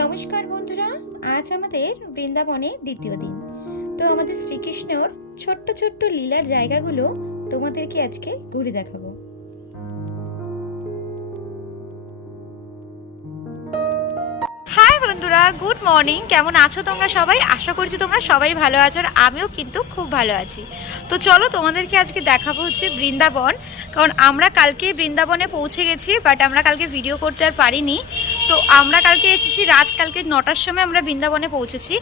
নমস্কার বন্ধুরা, আজ আমাদের বৃন্দাবনে দ্বিতীয় দিন। তো আমাদের শ্রীকৃষ্ণর ছোট্ট ছোট্ট লীলার জায়গাগুলো তোমাদেরকে আজকে ঘুরে দেখাবো। হাই বন্ধুরা, গুড মর্নিং। কেমন আছো তোমরা সবাই? আশা করছি তোমরা সবাই ভালো আছো, আর আমিও কিন্তু খুব ভালো আছি। তো চলো তোমাদেরকে আজকে দেখাবো হচ্ছে বৃন্দাবন, কারণ আমরা কালকে বৃন্দাবনে পৌঁছে গেছি, বাট আমরা কালকে ভিডিও করতে আর পারিনি। তো আমরা কালকে এসেছি কালকে 9টার সময় আমরা বৃন্দাবনে পৌঁছেছি,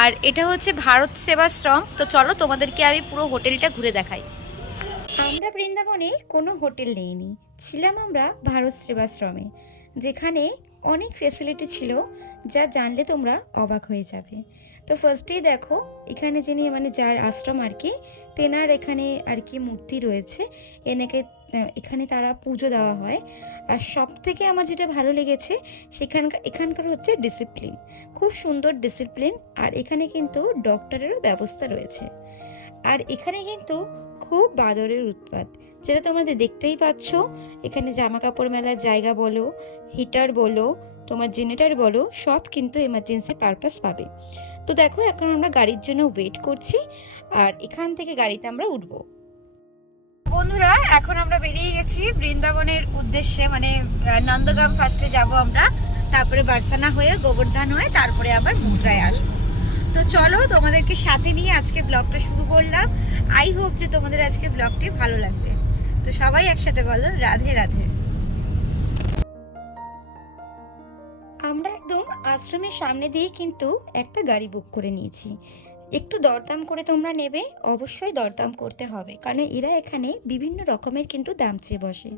আর এটা হচ্ছে ভারত সেবাশ্রম। তো চলো তোমাদেরকে আমি পুরো হোটেলটা ঘুরে দেখাই। আমরা বৃন্দাবনে কোনো হোটেল নেইনি, ছিলাম আমরা ভারত সেবাশ্রমে, যেখানে অনেক ফেসিলিটি ছিল যা জানলে তোমরা অবাক হয়ে যাবে। তো ফার্স্টেই দেখো, এখানে যিনি যার আশ্রম আর কি, তেনার এখানে আর কি মূর্তি রয়েছে। এখানে তারা পুজো দেওয়া হয়। আর সব থেকে আমার যেটা ভালো লেগেছে এখানকার হচ্ছে ডিসিপ্লিন, খুব সুন্দর ডিসিপ্লিন। আর এখানে কিন্তু ডক্টরেরও ব্যবস্থা রয়েছে। আর এখানে কিন্তু খুব বাদরের উৎপাত, যেটা তোমাদের দেখতেই পাচ্ছ। এখানে জামা কাপড় মেলার জায়গা বলো, হিটার বলো, তোমার জেনারেটর বলো, সব কিন্তু এমার্জেন্সি পারপাস পাবে। তো দেখো, এখন আমরা গাড়ির জন্য ওয়েট করছি, আর এখান থেকে গাড়িতে আমরা উঠব। বন্ধুরা, এখন আমরা বেরিয়ে গেছি বৃন্দাবনের উদ্দেশ্যে, নন্দগাম ফার্স্টে যাব আমরা, তারপরে বারসানা হয়ে গোবর্ধন হয়ে তারপরে আবার মথুরায় আসবো। তো চলো তোমাদেরকে সাথে নিয়ে আজকে ব্লগটা শুরু করলাম। আই হোপ যে তোমাদের আজকে ব্লগটি ভালো লাগবে। তো সবাই একসাথে বলো রাধে রাধে। আমরা একদম আশ্রমের সামনে দিয়ে কিন্তু একটা গাড়ি বুক করে নিয়েছি। একটু দরদাম করে তোমরা নেবে, অবশ্যই দরদাম করতে হবে, কারণ এরা এখানে বিভিন্ন রকমের কিন্তু দাম চেয়ে বসে।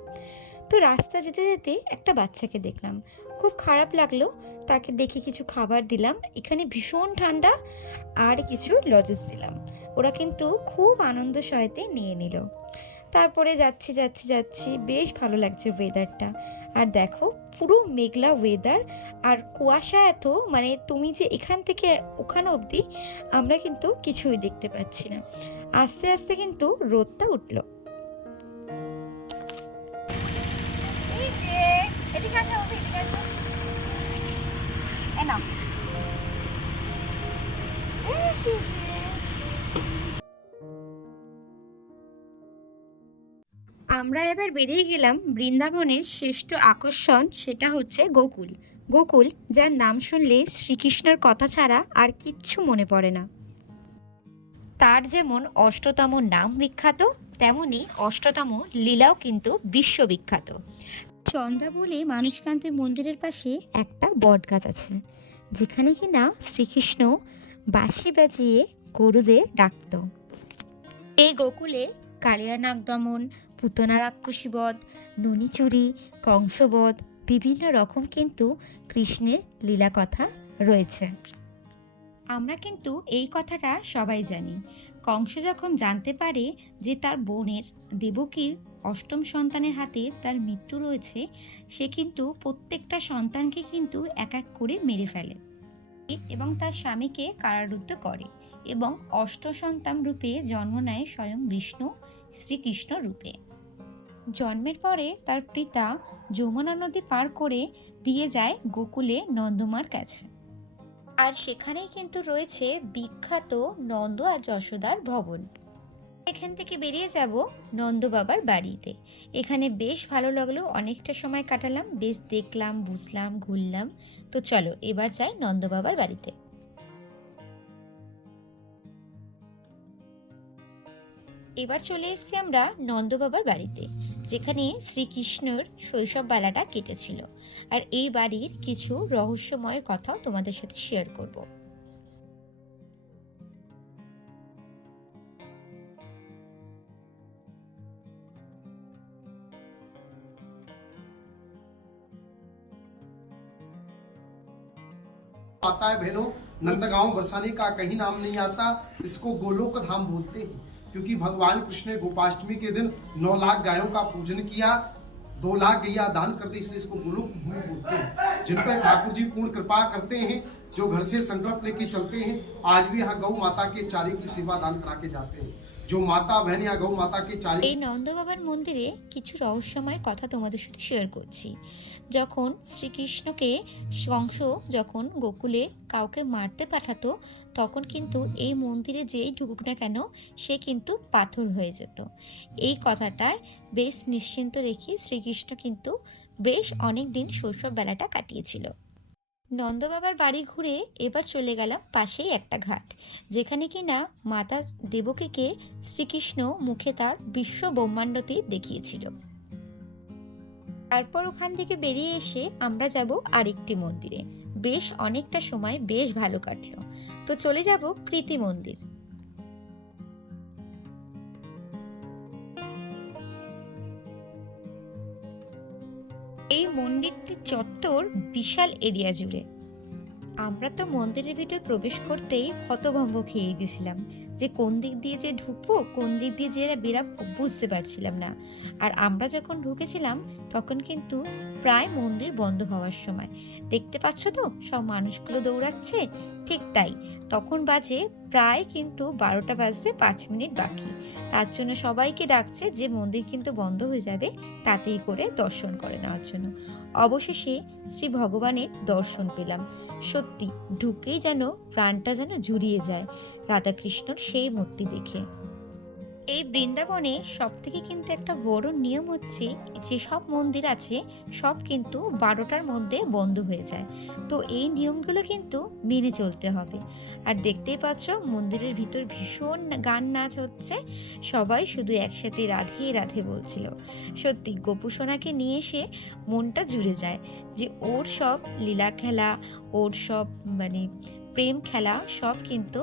তো রাস্তা যেতে যেতে একটা বাচ্চাকে দেখলাম, খুব খারাপ লাগলো। তাকে দেখে কিছু খাবার দিলাম, এখানে ভীষণ ঠান্ডা, আর কিছু লজেস দিলাম। ওরা কিন্তু খুব আনন্দ সহিতে নিয়ে নিল। তারপরে যাচ্ছি যাচ্ছি যাচ্ছি, বেশ ভালো লাগছে ওয়েদারটা। আর দেখো, পুরো মেঘলা ওয়েদার, আর কুয়াশা এত, তুমি যে এখান থেকে ওখানে অবধি আমরা কিন্তু কিছুই দেখতে পাচ্ছি না। আস্তে আস্তে কিন্তু রোদটা উঠলো। আমরা এবার বেরিয়ে গেলাম বৃন্দাবনের শ্রেষ্ঠ আকর্ষণ, সেটা হচ্ছে গোকুল। গোকুল, যার নাম শুনলে শ্রীকৃষ্ণের কথা ছাড়া আর কিচ্ছু মনে পড়ে না। তার যেমন অষ্টতম নাম বিখ্যাত, তেমনি অষ্টতম লীলাও কিন্তু বিশ্ববিখ্যাত। চন্দ্রাবলী মানুষকান্তের মন্দিরের পাশে একটা বট গাছ আছে, যেখানে কিনা শ্রীকৃষ্ণ বাঁশি বাজিয়ে গরুদের ডাকত। এই গোকুলে কালিয়া নাগ দমন, পুতনা রাক্ষসী বধ, ননিচুরি, কংসবধ, বিভিন্ন রকম কিন্তু কৃষ্ণের লীলা কথা রয়েছে। আমরা কিন্তু এই কথাটা সবাই জানি। কংস যখন জানতে পারে যে তার বোনের দেবকীর অষ্টম সন্তানের হাতে তার মৃত্যু রয়েছে, সে কিন্তু প্রত্যেকটা সন্তানকে কিন্তু এক এক করে মেরে ফেলে এবং তার স্বামীকে কারারুদ্ধ করে, এবং অষ্ট সন্তান রূপে জন্ম নেয় স্বয়ং বিষ্ণু শ্রীকৃষ্ণ রূপে। জন্মের পরে তার পিতা যমুনা নদী পার করে দিয়ে যায় গোকুলে নন্দমার কাছে। আর সেখানেই কিন্তু রয়েছে বিখ্যাত নন্দ আর যশোদার ভবন। এখান থেকে বেরিয়ে যাব নন্দ বাবার বাড়িতে। এখানে বেশ ভালো লাগলো, অনেকটা সময় কাটালাম, বেশ দেখলাম, বুঝলাম, ঘুরলাম। তো চলো এবার যাই নন্দ বাবার বাড়িতে। এবার চলে এসেছি আমরা নন্দ বাবার বাড়িতে, যেখানে শ্রীকৃষ্ণর শৈশব বেলাটা কেটেছিল। আর এই বাড়ির কিছু রহস্যময় কথাও তোমাদের সাথে শেয়ার করব। आता है बहनों, नंदगांव बरसाने का कहीं नाम नहीं आता। इसको गोलोक धाम बोलते हैं, क्योंकि भगवान कृष्ण ने गोपाष्टमी के दिन 9 लाख गायों का पूजन किया, 2 लाख गैया दान करते, इसलिए इसको गोलोक भूमि बोलते हैं। जिन पर ठाकुर जी पूर्ण कृपा करते हैं, जो घर से संकल्प लेके चलते हैं, आज भी यहाँ गौ माता के चारे की सेवा दान करा के जाते हैं। जो माता बहन या गौ माता के चारे। এই নন্দ বাবার মন্দিরে কিছু রহস্যময় কথা তোমাদের সাথে শেয়ার করছি। যখন শ্রীকৃষ্ণকে কংস যখন গোকুলে কাউকে মারতে পাঠাতো, তখন কিন্তু এই মন্দিরে যেই ঢুকুক না কেন সে কিন্তু পাথর হয়ে যেত। এই কথাটায় বেশ নিশ্চিন্ত রেখে শ্রীকৃষ্ণ কিন্তু বেশ অনেক দিন শৈশব বেলাটা কাটিয়েছিল। নন্দবাবার বাড়ি ঘুরে এবার চলে গেলাম পাশেই একটা ঘাট, যেখানে কিনা মাতা দেবকীকে শ্রীকৃষ্ণ মুখে তার বিশ্ব ব্রহ্মাণ্ডটি দেখিয়েছিল। তারপর ওখান থেকে বেরিয়ে এসে আমরা যাব আরেকটি মন্দিরে। বেশ অনেকটা সময় বেশ ভালো কাটলো। তো চলে যাব কৃতি মন্দির। এই মন্দিরটির চত্বর বিশাল এরিয়া জুড়ে। আমরা তো মন্দিরের ভিতর প্রবেশ করতেই হতভম্ব খেয়ে গেছিলাম, যে কোন দিক দিয়ে যে ঢুকবো, কোন দিক দিয়ে যে বেরাবো বুঝতে পারছিলাম না। আর আমরা যখন ঢুকেছিলাম তখন কিন্তু প্রায় মন্দির বন্ধ হওয়ার সময়। দেখতে পাচ্ছ তো সব মানুষগুলো দৌড়াচ্ছে, ঠিক তাই। তখন বাজে প্রায় কিন্তু 12টা বাজতে 5 মিনিট বাকি। তার জন্য সবাইকে ডাকছে যে মন্দির কিন্তু বন্ধ হয়ে যাবে, তাড়াতাড়ি করে দর্শন করে নেওয়ার জন্য। অবশেষে শ্রী ভগবানের দর্শন পেলাম। সত্যি ঢুকেই যেন প্রাণটা যেন জুড়িয়ে যায় রাধাকৃষ্ণর সেই মূর্তি দেখে। এই বৃন্দাবনে সব থেকে কিন্তু একটা বড় নিয়ম হচ্ছে যে সব মন্দির আছে সব কিন্তু 12টার মধ্যে বন্ধ হয়ে যায়। তো এই নিয়মগুলো কিন্তু মেনে চলতে হবে। আর দেখতেই পাচ্ছ মন্দিরের ভিতর ভীষণ গান নাচ হচ্ছে, সবাই শুধু একসাথে রাধে রাধে বলছিল। সত্যি গোপুসোনাকে নিয়ে এসে মনটা জুড়ে যায় যে ওর সব লীলা খেলা, ওর সব প্রেম খেলা সব কিন্তু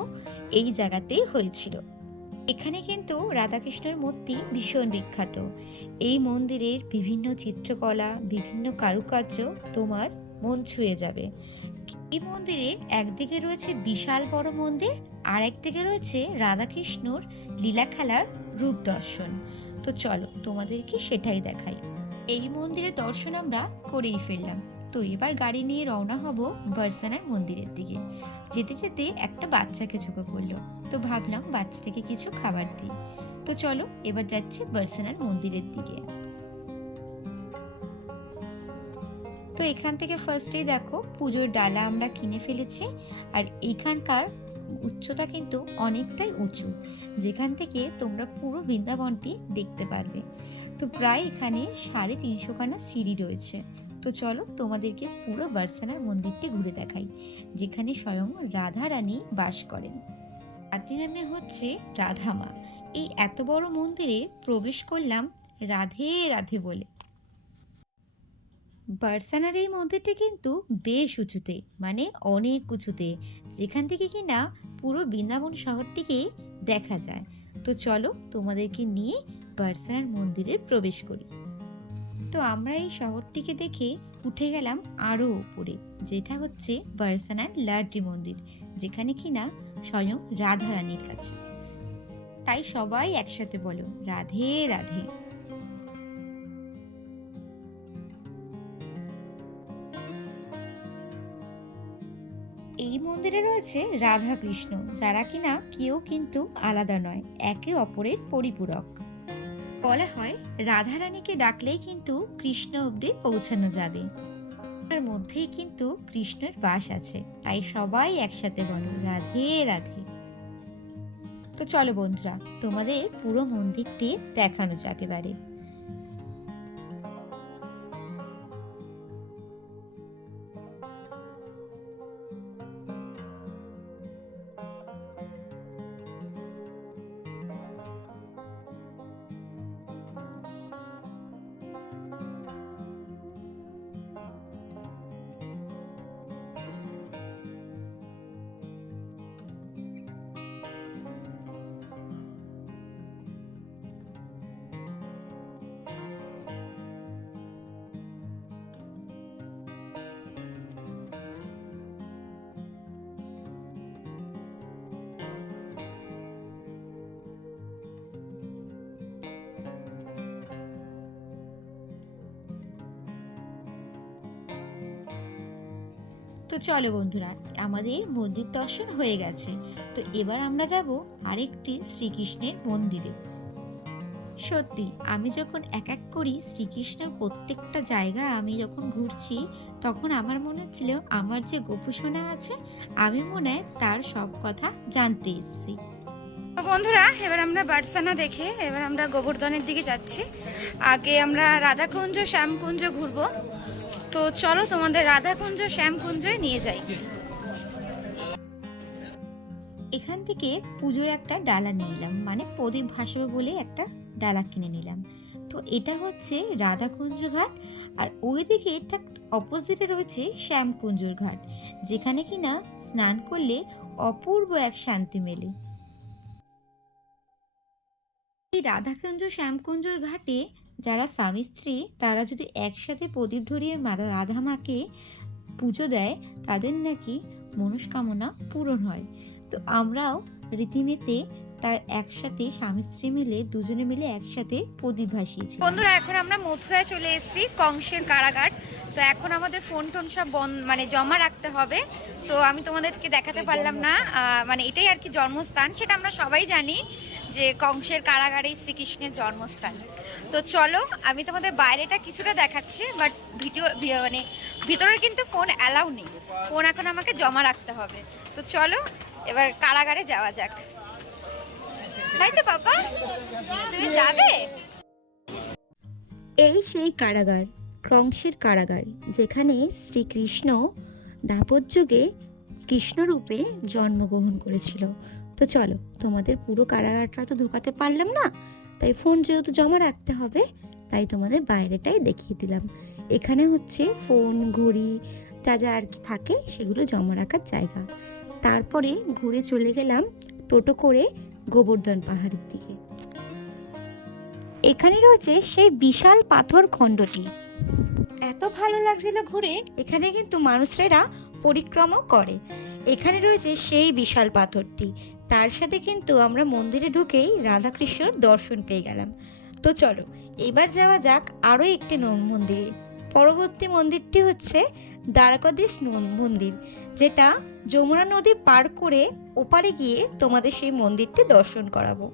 এই জায়গাতেই হয়েছিল। এখানে কিন্তু রাধাকৃষ্ণের মূর্তি ভীষণ বিখ্যাত। এই মন্দিরের বিভিন্ন চিত্রকলা, বিভিন্ন কারুকার্য তোমার মন ছুঁয়ে যাবে। এই মন্দিরে একদিকে রয়েছে বিশাল বড় মন্দির, আর একদিকে রয়েছে রাধাকৃষ্ণর লীলা খেলার রূপ দর্শন। তো চলো তোমাদেরকে সেটাই দেখাই। এই মন্দিরের দর্শন আমরা করেই ফেললাম। তো এবার গাড়ি নিয়ে রওনা হব বর্ষানার মন্দিরের দিকে। যেতে যেতে একটা বাচ্চাকে চোখে পড়লো, তো ভাবলাম বাচ্চাটাকে কিছু খাবার দিই। তো চলো এবার যাচ্ছি বর্ষানার মন্দিরের দিকে। তো এখান থেকে ফার্স্টেই দেখো পুজোর ডালা আমরা কিনে ফেলেছি। আর এখানকার উচ্চতা কিন্তু অনেকটাই উঁচু, যেখান থেকে তোমরা পুরো বৃন্দাবনটি দেখতে পারবে। তো প্রায় এখানে 350 খানা সিঁড়ি রয়েছে। তো চলো তোমাদেরকে পুরো বর্ষানার মন্দিরটি ঘুরে দেখাই, যেখানে স্বয়ং রাধা রানী বাস করেন। রাত্রি নামে হচ্ছে রাধা মা। এই এত বড় মন্দিরে প্রবেশ করলাম রাধে রাধে বলে। বর্ষানার এই মন্দিরটি কিন্তু বেশ উঁচুতে, অনেক উঁচুতে, যেখান থেকে কিনা পুরো বৃন্দাবন শহরটিকে দেখা যায়। তো চলো তোমাদেরকে নিয়ে বর্ষানার মন্দিরে প্রবেশ করি। তো আমরা এই শহরটিকে দেখে উঠে গেলাম আরও উপরে, যেটা হচ্ছে বর্ষানার লাড্ডি মন্দির, যেখানে কিনা স্বয়ং রাধা রানীর কাছে। তাই সবাই একসাথে বলো রাধে রাধে। এই মন্দিরে রয়েছে রাধা কৃষ্ণ, যারা কিনা কেউ কিন্তু আলাদা নয়, একে অপরের পরিপূরক। বলা হয় রাধা রানীকে ডাকলেই কিন্তু কৃষ্ণ অবধি পৌঁছানো যাবে। তার মধ্যেই কিন্তু কৃষ্ণের বাস আছে, তাই সবাই একসাথে বলো রাধে রাধে। তো চলো বন্ধুরা তোমাদের পুরো মন্দিরটি দেখানো যাক এবারে। তো চলো বন্ধুরা আমাদের মন্দির দর্শন হয়ে গেছে। তো এবার আমরা যাব আরেকটি শ্রীকৃষ্ণের মন্দিরে। সত্যি আমি যখন এক এক করি শ্রীকৃষ্ণের প্রত্যেকটা জায়গা আমি যখন ঘুরছি, তখন আমার মনে হচ্ছিল আমার যে গোপুসোনা আছে আমি মনে হয় তার সব কথা জানতে এসেছি। তো বন্ধুরা, এবার আমরা বার্সানা দেখে এবার আমরা গোবর্ধনের দিকে যাচ্ছি। আগে আমরা রাধাকুঞ্জ শ্যামকুঞ্জ ঘুরবো। তো চলো তোমাদের রাধাকুঞ্জ শ্যামকুঞ্জে নিয়ে যাই। এখান থেকে পুজোর একটা ডালা নিয়ে নিলাম, মানে প্রদীপ ভাসাবো বলে একটা ডালা কিনে নিলাম। তো এটা হচ্ছে রাধাকুঞ্জ ঘাট, আর ওইদিকে এটা অপোজিটে রয়েছে শ্যামকুঞ্জর ঘাট, যেখানে কিনা স্নান করলে অপূর্ব এক শান্তি মেলে। এই রাধাকুঞ্জ শ্যামকুঞ্জর ঘাটে যারা স্বামী স্ত্রী তারা যদি একসাথে প্রদীপ ধরিয়ে রাধা মাকে পুজো দেয়, তাদের নাকি মনস্কামনা পূরণ হয়। তো আমরাও রীতিমতে তার একসাথে স্বামী স্ত্রী মিলে দুজনে মিলে একসাথে প্রদীপ ভাসিয়েছি। বন্ধুরা, এখন আমরা মথুরায় চলে এসেছি, কংসের কারাগার। তো এখন আমাদের ফোন টোন সব মানে জমা রাখতে হবে। তো আমি তোমাদেরকে দেখাতে পারলাম না, মানে এটাই আর কি জন্মস্থান, সেটা আমরা সবাই জানি যে কংসের কারাগারেই শ্রীকৃষ্ণের জন্মস্থান। তো চলো আমি তোমাদের বাইরেটা কিছুটা দেখাচ্ছি, বাট মানে ভিতরে কিন্তু ফোন অ্যালাউ নেই, ফোন এখন আমাকে জমা রাখতে হবে। তো চলো এবার কারাগারে যাওয়া যাক, তাই তো বাবা, তুমি যাবে? এই সেই কারাগার, কংসের কারাগার, যেখানে শ্রীকৃষ্ণ দ্বাপর যুগে কৃষ্ণরূপে জন্মগ্রহণ করেছিল। তো চলো, তোমাদের পুরো কারাগারটা তো ঢোকাতে পারলাম না, তাই ফোন যেহেতু জমা রাখতে হবে তাই তোমাদের বাইরেটাই দেখিয়ে দিলাম। এখানে হচ্ছে ফোন, ঘড়ি, যা যা আর কি থাকে সেগুলো জমা রাখার জায়গা। তারপরে ঘুরে চলে গেলাম টোটো করে গোবর্ধন পাহাড়ের দিকে। এখানে রয়েছে সেই বিশাল পাথর খণ্ডটি, এত ভালো লাগছিল ঘুরে। এখানে কিন্তু মানুষেরা পরিক্রমা করে। এখানে রয়েছে সেই বিশাল পাথরটি, তার সাথে কিন্তু আমরা মন্দিরে ঢুকেই রাধাকৃষ্ণর দর্শন পেয়ে গেলাম। তো চলো এবার যাওয়া যাক আরও একটি মন্দিরে। পরবর্তী মন্দিরটি হচ্ছে দ্বারকাধীশ মন্দির, যেটা যমুনা নদী পার করে ওপারে গিয়ে তোমাদের সেই মন্দিরটি দর্শন করাবো।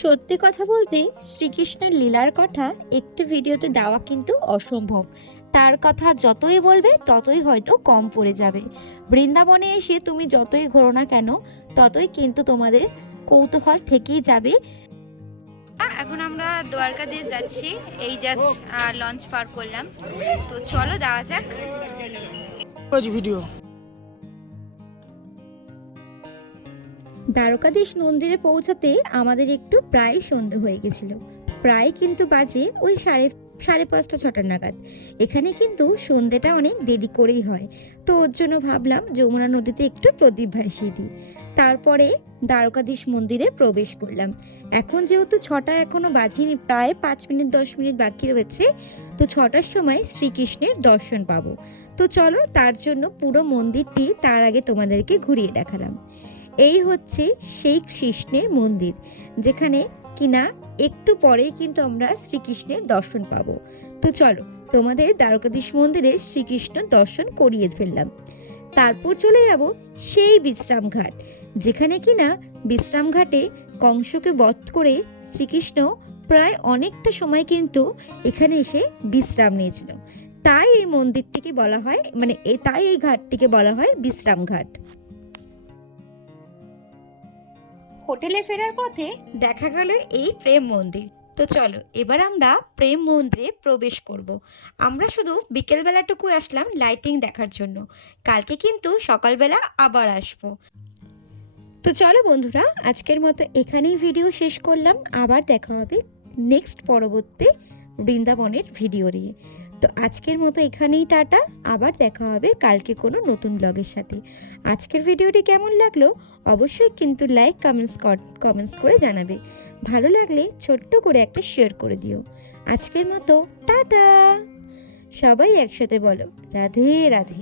সত্যি কথা বলতে শ্রীকৃষ্ণের লীলার কথা একটি ভিডিওতে দেওয়া কিন্তু অসম্ভব। তার কথা যতই বলবে ততই হয়তো কম পড়ে যাবে। বৃন্দাবনে এসে তুমি যতই ঘোরো না কেন ততই কিন্তু তোমাদের কৌতূহল থেকেই যাবে। এখন আমরা দ্বারকাধীশ যাচ্ছি, এই জাস্ট লঞ্চ পার করলাম। তো চলো দেওয়া যাক ভিডিও। দ্বারকাধীশ মন্দিরে পৌঁছাতে আমাদের একটু প্রায় সন্ধে হয়ে গেছিল, প্রায় কিন্তু বাজে ওই সাড়ে পাঁচটা ছটার নাগাদ। এখানে কিন্তু সন্ধেটা অনেক দেরি করেই হয়, তো ওর জন্য ভাবলাম যমুনা নদীতে একটু প্রদীপ ভাসিয়ে দিই। তারপরে দ্বারকাধীশ মন্দিরে প্রবেশ করলাম। এখন যেহেতু ছটা এখনো বাজিনি, প্রায় 5-10 মিনিট বাকি রয়েছে, তো 6টার সময় শ্রীকৃষ্ণের দর্শন পাবো। তো চলো তার জন্য পুরো মন্দিরটি তার আগে তোমাদেরকে ঘুরিয়ে দেখালাম। এই হচ্ছে সেই কৃষ্ণের মন্দির, যেখানে কিনা একটু পরেই কিন্তু আমরা শ্রীকৃষ্ণের দর্শন পাবো। তো চলো তোমাদের দ্বারকাধীশ মন্দিরে শ্রীকৃষ্ণের দর্শন করিয়ে ফেললাম। তারপর চলে যাব সেই বিশ্রাম ঘাট, যেখানে কিনা বিশ্রাম ঘাটে কংসকে বধ করে শ্রীকৃষ্ণ প্রায় অনেকটা সময় কিন্তু এখানে এসে বিশ্রাম নিয়েছিল। তাই এই মন্দিরটিকে বলা হয়, মানে তাই এই ঘাটটিকে বলা হয় বিশ্রাম ঘাট। হোটেলে ফেরার পথে দেখা গেল এই প্রেম মন্দির। তো চলো এবার আমরা প্রেম মন্দিরে প্রবেশ করব। আমরা শুধু বিকেলবেলাটুকু আসলাম লাইটিং দেখার জন্য, কালকে কিন্তু সকালবেলা আবার আসবো। তো চলো বন্ধুরা, আজকের মতো এখানেই ভিডিও শেষ করলাম। আবার দেখা হবে নেক্সট পরবর্তী বৃন্দাবনের ভিডিও নিয়ে। তো আজকের মতো এখানেই টাটা, আবার দেখা হবে কালকে কোনো নতুন ব্লগের সাথে। আজকের ভিডিওটি কেমন লাগলো অবশ্যই কিন্তু লাইক কমেন্টস করে জানাবে। ভালো লাগলে ছোট্ট করে একটা শেয়ার করে দিও। আজকের মতো টাটা, সবাই একসাথে বলো রাধে রাধে।